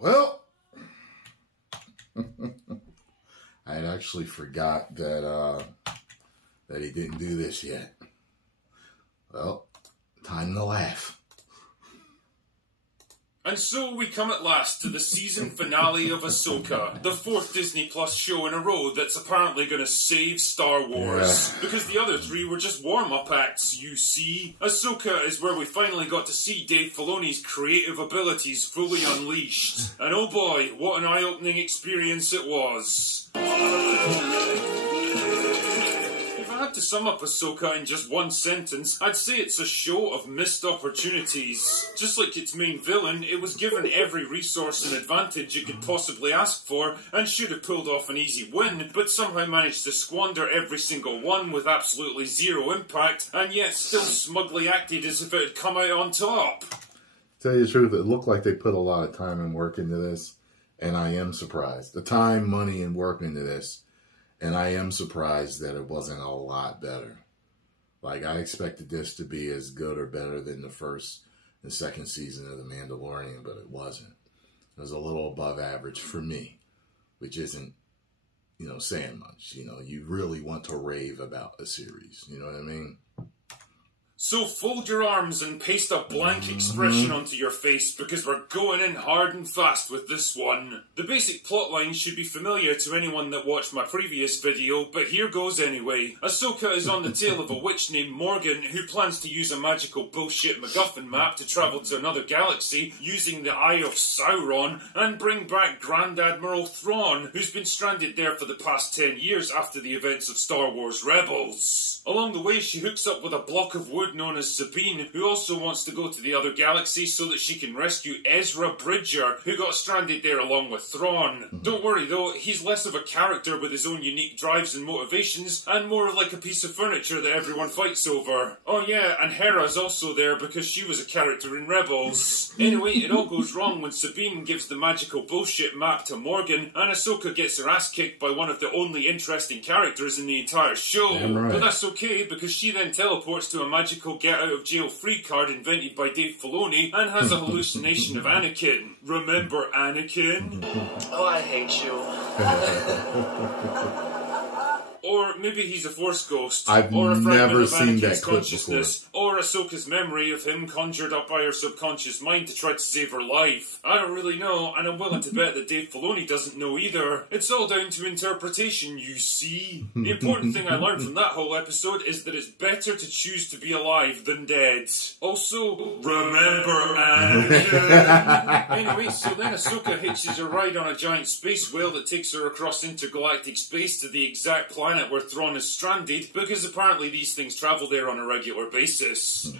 Well, I had actually forgot that that he didn't do this yet. Well, time to laugh. And so we come at last to the season finale of Ahsoka, the 4th Disney Plus show in a row that's apparently going to save Star Wars. Yeah. Because the other 3 were just warm-up acts, you see. Ahsoka is where we finally got to see Dave Filoni's creative abilities fully unleashed. And oh boy, what an eye-opening experience it was. If I had to sum up Ahsoka in just one sentence, I'd say it's a show of missed opportunities. Just like its main villain, it was given every resource and advantage it could possibly ask for, and should have pulled off an easy win, but somehow managed to squander every single one with absolutely zero impact, and yet still smugly acted as if it had come out on top. To tell you the truth, it looked like they put a lot of time and work into this, and I am surprised. The time, money, and work into this. And I am surprised that it wasn't a lot better. Like, I expected this to be as good or better than the first and second season of The Mandalorian, but it wasn't. It was a little above average for me, which isn't, you know, saying much. You know, you really want to rave about a series. You know what I mean? So fold your arms and paste a blank expression onto your face, because we're going in hard and fast with this one. The basic plotline should be familiar to anyone that watched my previous video, but here goes anyway. Ahsoka is on the tail of a witch named Morgan who plans to use a magical bullshit MacGuffin map to travel to another galaxy using the Eye of Sauron and bring back Grand Admiral Thrawn, who's been stranded there for the past 10 years after the events of Star Wars Rebels. Along the way, she hooks up with a block of wood known as Sabine, who also wants to go to the other galaxy so that she can rescue Ezra Bridger, who got stranded there along with Thrawn. Don't worry though, he's less of a character with his own unique drives and motivations, and more like a piece of furniture that everyone fights over. Oh yeah, and Hera's also there because she was a character in Rebels. Anyway, it all goes wrong when Sabine gives the magical bullshit map to Morgan, and Ahsoka gets her ass kicked by one of the only interesting characters in the entire show. Right. But that's okay, because she then teleports to a magical get-out-of-jail-free card invented by Dave Filoni and has a hallucination of Anakin. Remember Anakin? Oh, I hate you. Or maybe he's a Force ghost. I've or a fragment never of seen Anakin's that clip consciousness. Or Ahsoka's memory of him conjured up by her subconscious mind to try to save her life. I don't really know, and I'm willing to bet that Dave Filoni doesn't know either. It's all down to interpretation, you see. The important thing I learned from that whole episode is that it's better to choose to be alive than dead. Also, remember Anakin. Anyway, so then Ahsoka hitches a ride on a giant space whale that takes her across intergalactic space to the exact planet where Thrawn is stranded, because apparently these things travel there on a regular basis.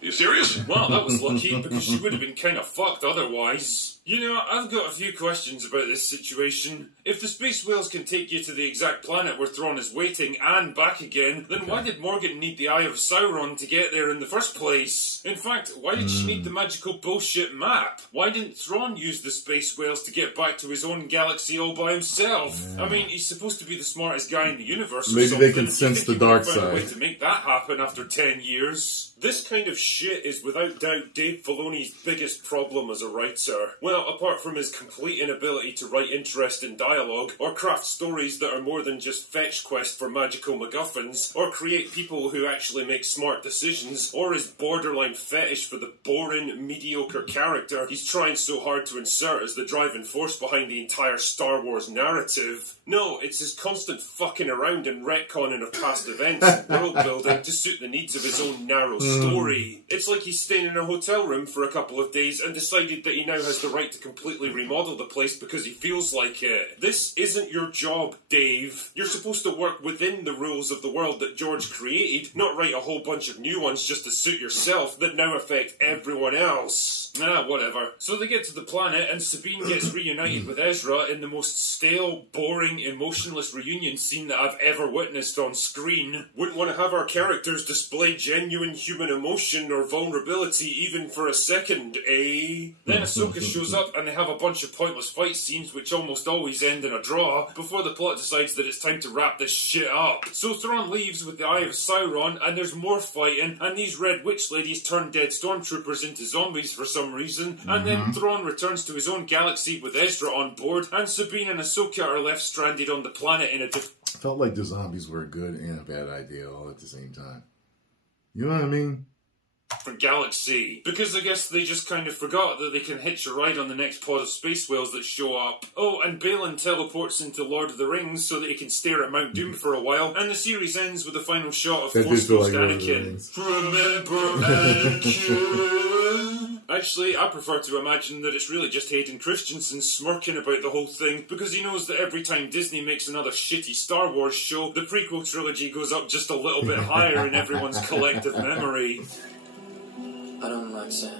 You serious? Well, that was lucky, because she would have been kind of fucked otherwise. You know, I've got a few questions about this situation. If the space whales can take you to the exact planet where Thrawn is waiting and back again, then why did Morgan need the Eye of Sauron to get there in the first place? In fact, why did she need the magical bullshit map? Why didn't Thrawn use the space whales to get back to his own galaxy all by himself? I mean, he's supposed to be the smartest guy in the universe. Maybe they can sense the dark side. A way to make that happen after 10 years. This kind of shit is without doubt Dave Filoni's biggest problem as a writer. Well, apart from his complete inability to write interesting dialogue, or craft stories that are more than just fetch quest for magical MacGuffins, or create people who actually make smart decisions, or his borderline fetish for the boring, mediocre character he's trying so hard to insert as the driving force behind the entire Star Wars narrative. No, it's his constant fucking around and retconning of past events and world building to suit the needs of his own narrow story. It's like he's staying in a hotel room for a couple of days and decided that he now has the right to completely remodel the place because he feels like it. This isn't your job, Dave. You're supposed to work within the rules of the world that George created, not write a whole bunch of new ones just to suit yourself that now affect everyone else. Nah, whatever. So they get to the planet and Sabine gets reunited with Ezra in the most stale, boring, emotionless reunion scene that I've ever witnessed on screen. Wouldn't want to have our characters display genuine human emotion or vulnerability even for a second, eh? Then Ahsoka shows up and they have a bunch of pointless fight scenes which almost always end in a draw before the plot decides that it's time to wrap this shit up. So Thrawn leaves with the Eye of Sauron and there's more fighting and these Red Witch ladies turn dead stormtroopers into zombies for some some reason, and then Thrawn returns to his own galaxy with Ezra on board, and Sabine and Ahsoka are left stranded on the planet in a felt like the zombies were a good and a bad idea all at the same time. You know what I mean? different galaxy. Because I guess they just kind of forgot that they can hitch a ride on the next pod of space whales that show up. Oh, and Balin teleports into Lord of the Rings so that he can stare at Mount Doom for a while, and the series ends with a final shot of Force Ghost Anakin. Remember Anakin. Actually, I prefer to imagine that it's really just Hayden Christensen smirking about the whole thing, because he knows that every time Disney makes another shitty Star Wars show, the prequel trilogy goes up just a little bit higher in everyone's collective memory. I don't like sand.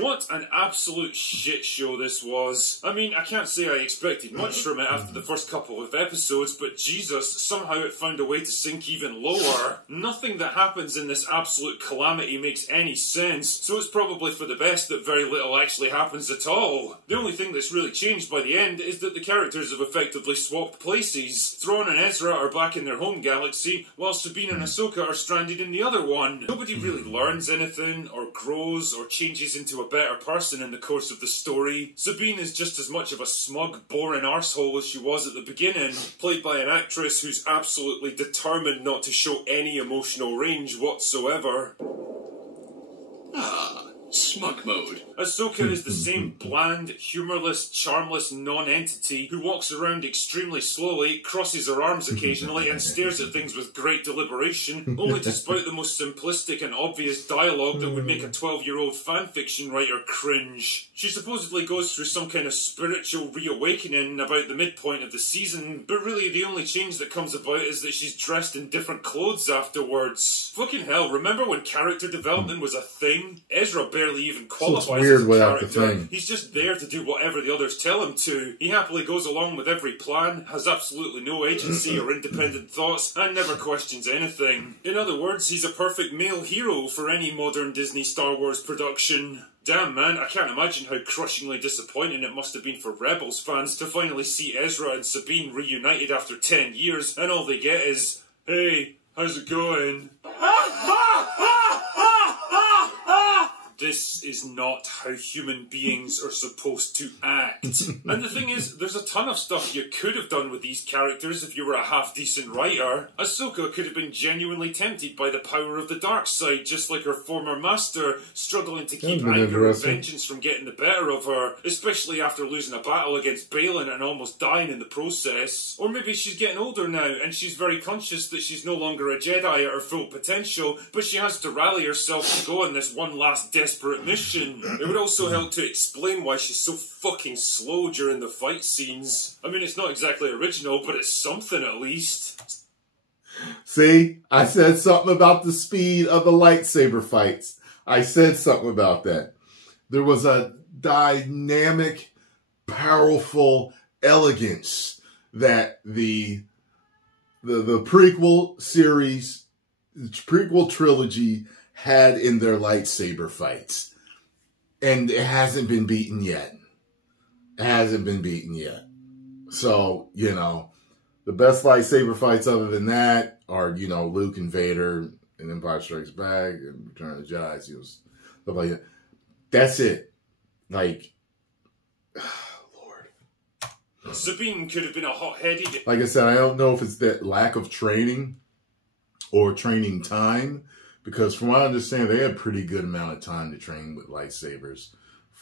What an absolute shit show this was. I mean, I can't say I expected much from it after the first couple of episodes, but Jesus, somehow it found a way to sink even lower. Nothing that happens in this absolute calamity makes any sense, so it's probably for the best that very little actually happens at all. The only thing that's really changed by the end is that the characters have effectively swapped places. Thrawn and Ezra are back in their home galaxy, while Sabine and Ahsoka are stranded in the other one. Nobody really learns anything, or grows, or changes into a better person in the course of the story. Sabine is just as much of a smug, boring arsehole as she was at the beginning, played by an actress who's absolutely determined not to show any emotional range whatsoever. Smug mode. Ahsoka is the same bland, humourless, charmless non-entity who walks around extremely slowly, crosses her arms occasionally, and stares at things with great deliberation, only to spout the most simplistic and obvious dialogue that would make a 12-year-old fanfiction writer cringe. She supposedly goes through some kind of spiritual reawakening about the midpoint of the season, but really the only change that comes about is that she's dressed in different clothes afterwards. Fucking hell, remember when character development was a thing? Ezra barely even qualifies as a character. He's just there to do whatever the others tell him to. He happily goes along with every plan, has absolutely no agency or independent thoughts, and never questions anything. In other words, he's a perfect male hero for any modern Disney Star Wars production. Damn man, I can't imagine how crushingly disappointing it must have been for Rebels fans to finally see Ezra and Sabine reunited after 10 years, and all they get is, "Hey, how's it going?" This is not how human beings are supposed to act. And the thing is, there's a ton of stuff you could have done with these characters if you were a half-decent writer. Ahsoka could have been genuinely tempted by the power of the dark side, just like her former master, struggling to keep anger and vengeance from getting the better of her, especially after losing a battle against Balin and almost dying in the process. Or maybe she's getting older now, and she's very conscious that she's no longer a Jedi at her full potential, but she has to rally herself to go on this one last desperate mission. It would also help to explain why she's so fucking slow during the fight scenes. I mean, it's not exactly original, but it's something at least. See, I said something about the speed of the lightsaber fights. I said something about that. There was a dynamic, powerful elegance that the prequel series, the prequel trilogy had in their lightsaber fights. And it hasn't been beaten yet. It hasn't been beaten yet. So, you know, the best lightsaber fights other than that are, you know, Luke and Vader and Empire Strikes Back and Return of the Jedi, stuff like that. That's it. Like, Lord. Sabine could have been a hot-headed... Like I said, I don't know if it's that lack of training or training time, because from what I understand, they had a pretty good amount of time to train with lightsabers,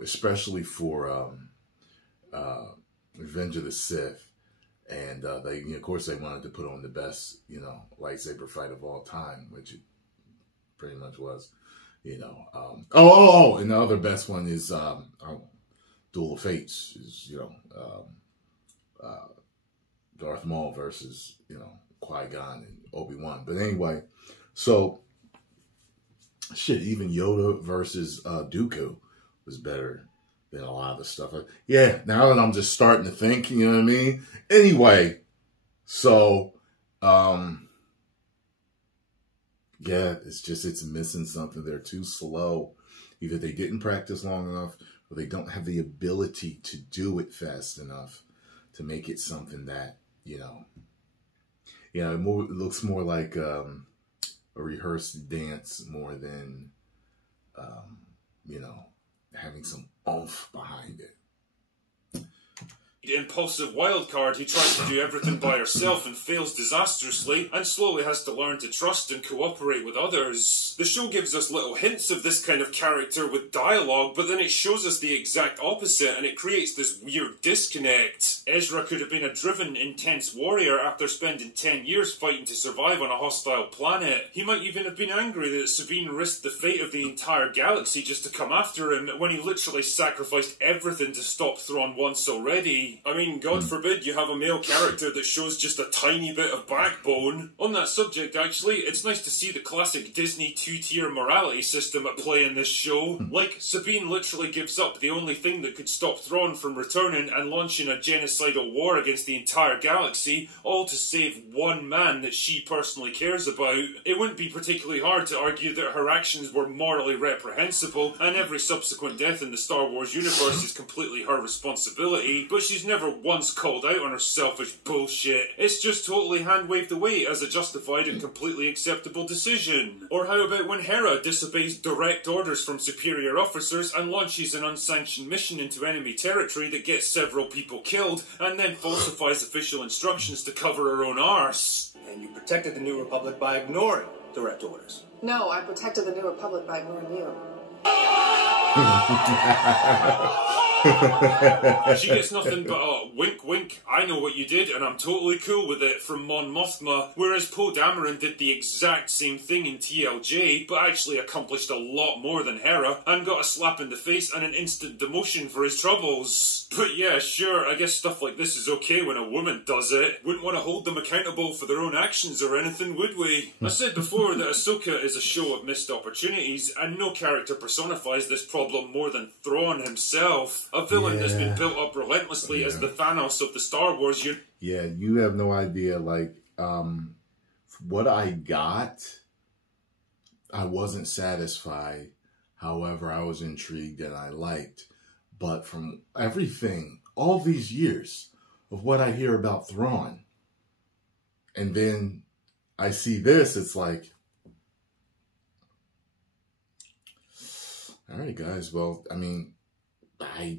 especially for Revenge of the Sith. And they, of course, they wanted to put on the best, you know, lightsaber fight of all time, which it pretty much was, you know. And the other best one is Duel of Fates, is, you know, Darth Maul versus, you know, Qui-Gon and Obi-Wan. But anyway, so... Shit, even Yoda versus Dooku was better than a lot of the stuff. Yeah, now that I'm just starting to think, you know what I mean? Anyway, so, yeah, it's missing something. They're too slow. Either they didn't practice long enough, or they don't have the ability to do it fast enough to make it something that, you know, it looks more like, a rehearsed dance more than, having some oomph behind it. Impulsive wildcard who tries to do everything by herself and fails disastrously, and slowly has to learn to trust and cooperate with others. The show gives us little hints of this kind of character with dialogue, but then it shows us the exact opposite, and it creates this weird disconnect. Ezra could have been a driven, intense warrior after spending 10 years fighting to survive on a hostile planet. He might even have been angry that Sabine risked the fate of the entire galaxy just to come after him, when he literally sacrificed everything to stop Thrawn once already. I mean, God forbid you have a male character that shows just a tiny bit of backbone. On that subject, actually, it's nice to see the classic Disney two-tier morality system at play in this show. Like, Sabine literally gives up the only thing that could stop Thrawn from returning and launching a genocidal war against the entire galaxy, all to save one man that she personally cares about. It wouldn't be particularly hard to argue that her actions were morally reprehensible, and every subsequent death in the Star Wars universe is completely her responsibility, but she's never once called out on her selfish bullshit. It's just totally hand-waved away as a justified and completely acceptable decision. Or how about when Hera disobeys direct orders from superior officers and launches an unsanctioned mission into enemy territory that gets several people killed, and then falsifies official instructions to cover her own arse? And you protected the New Republic by ignoring direct orders. No, I protected the New Republic by ignoring you. She gets nothing but a wink wink, I know what you did and I'm totally cool with it from Mon Mothma, whereas Poe Dameron did the exact same thing in TLJ, but actually accomplished a lot more than Hera, and got a slap in the face and an instant demotion for his troubles. But yeah, sure, I guess stuff like this is okay when a woman does it. Wouldn't want to hold them accountable for their own actions or anything, would we? I said before that Ahsoka is a show of missed opportunities, and no character personifies this problem more than Thrawn himself. A villain that's been built up relentlessly as the Thanos of the Star Wars universe. Yeah, you have no idea. Like, what I got, I wasn't satisfied. However, I was intrigued and I liked. But from everything, all these years of what I hear about Thrawn, and then I see this, it's like, all right, guys, well, I mean, I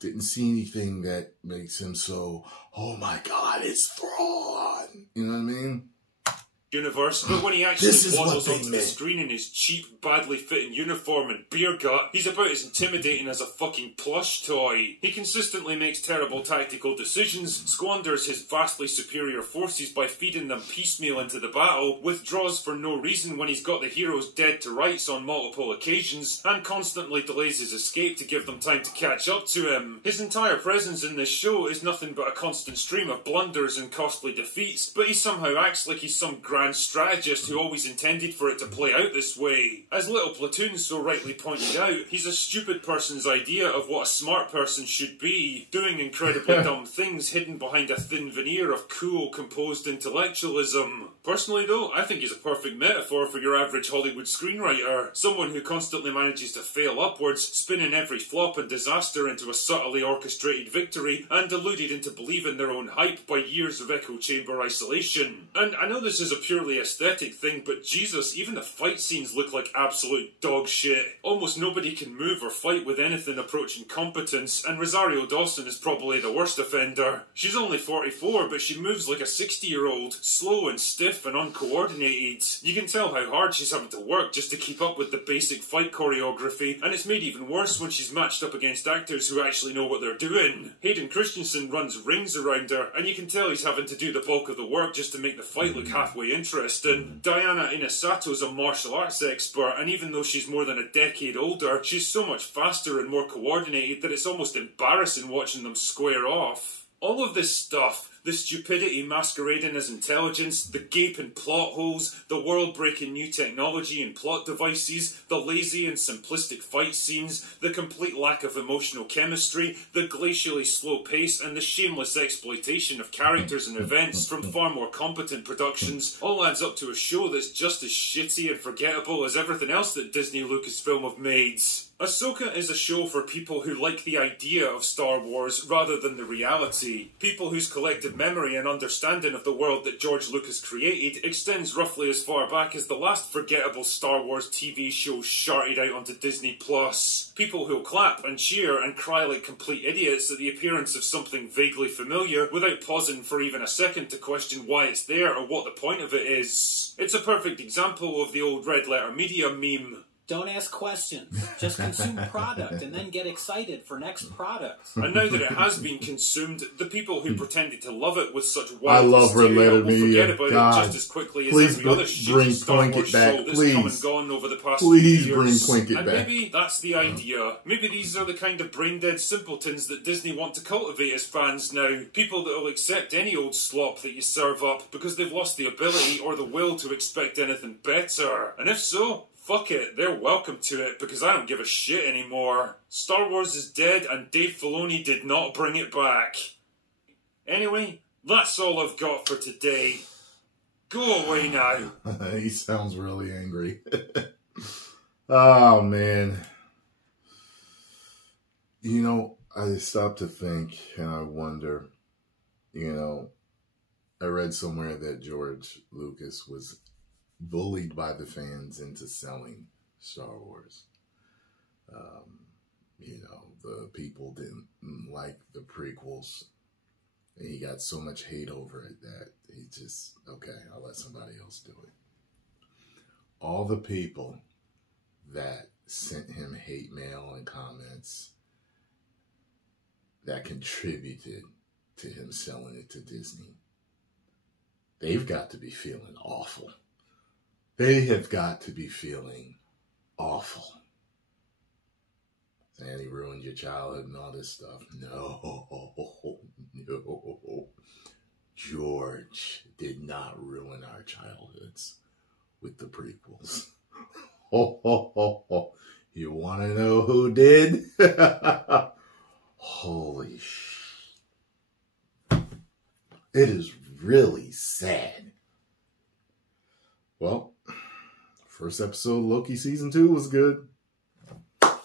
didn't see anything that makes him so, oh my God, it's Thrawn. You know what I mean? Universe, but when he actually waddles onto the screen in his cheap, badly fitting uniform and beer gut, he's about as intimidating as a fucking plush toy. He consistently makes terrible tactical decisions, squanders his vastly superior forces by feeding them piecemeal into the battle, withdraws for no reason when he's got the heroes dead to rights on multiple occasions, and constantly delays his escape to give them time to catch up to him. His entire presence in this show is nothing but a constant stream of blunders and costly defeats, but he somehow acts like he's some grand strategist who always intended for it to play out this way. As Little Platoon so rightly pointed out, he's a stupid person's idea of what a smart person should be, doing incredibly dumb things hidden behind a thin veneer of cool, composed intellectualism. Personally though, I think he's a perfect metaphor for your average Hollywood screenwriter, someone who constantly manages to fail upwards, spinning every flop and disaster into a subtly orchestrated victory, and deluded into believing their own hype by years of echo chamber isolation. And I know this is a purely aesthetic thing, but Jesus, even the fight scenes look like absolute dog shit. Almost nobody can move or fight with anything approaching competence, and Rosario Dawson is probably the worst offender. She's only 44, but she moves like a 60-year-old, slow and stiff and uncoordinated. You can tell how hard she's having to work just to keep up with the basic fight choreography, and it's made even worse when she's matched up against actors who actually know what they're doing. Hayden Christensen runs rings around her, and you can tell he's having to do the bulk of the work just to make the fight look halfway interesting. Diana Inasato's a martial arts expert, and even though she's more than a decade older, she's so much faster and more coordinated that it's almost embarrassing watching them square off. All of this stuff, the stupidity masquerading as intelligence, the gaping plot holes, the world-breaking new technology and plot devices, the lazy and simplistic fight scenes, the complete lack of emotional chemistry, the glacially slow pace, and the shameless exploitation of characters and events from far more competent productions all adds up to a show that's just as shitty and forgettable as everything else that Disney Lucasfilm have made. Ahsoka is a show for people who like the idea of Star Wars rather than the reality. People whose collective collective memory and understanding of the world that George Lucas created extends roughly as far back as the last forgettable Star Wars TV show sharted out onto Disney+. People who'll clap and cheer and cry like complete idiots at the appearance of something vaguely familiar without pausing for even a second to question why it's there or what the point of it is. It's a perfect example of the old red letter media meme. Don't ask questions. Just consume product and then get excited for next product. And now that it has been consumed, the people who pretended to love it with such wild love Red hysteria Letter will forget Media. about God. it just as quickly as Please every other bring shitty Star Wars Plinkett back, show that's please. come and gone over the past Please few bring years. Plinkett And back. maybe that's the idea. Maybe these are the kind of brain-dead simpletons that Disney want to cultivate as fans now. People that will accept any old slop that you serve up because they've lost the ability or the will to expect anything better. And if so, fuck it, they're welcome to it because I don't give a shit anymore. Star Wars is dead and Dave Filoni did not bring it back. Anyway, that's all I've got for today. Go away now. He sounds really angry. Oh, man. You know, I stopped to think and I wonder, you know, I read somewhere that George Lucas was bullied by the fans into selling Star Wars. You know, the people didn't like the prequels. And he got so much hate over it that he just, okay, I'll let somebody else do it. All the people that sent him hate mail and comments that contributed to him selling it to Disney, they've got to be feeling awful. They have got to be feeling awful. Saying he ruined your childhood and all this stuff. No. George did not ruin our childhoods with the prequels. You want to know who did? Holy shit. It is really sad. Well, first episode of Loki Season 2 was good.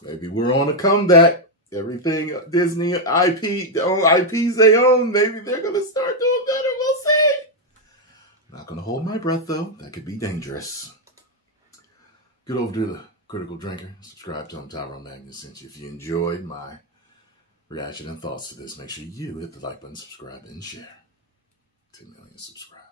Maybe we're on a comeback. Everything Disney IPs they own, maybe they're going to start doing better. We'll see. Not going to hold my breath, though. That could be dangerous. Get over to the Critical Drinker. Subscribe to him, Tyrone Magnus. If you enjoyed my reaction and thoughts to this, make sure you hit the like button, subscribe, and share. 10 million subscribers.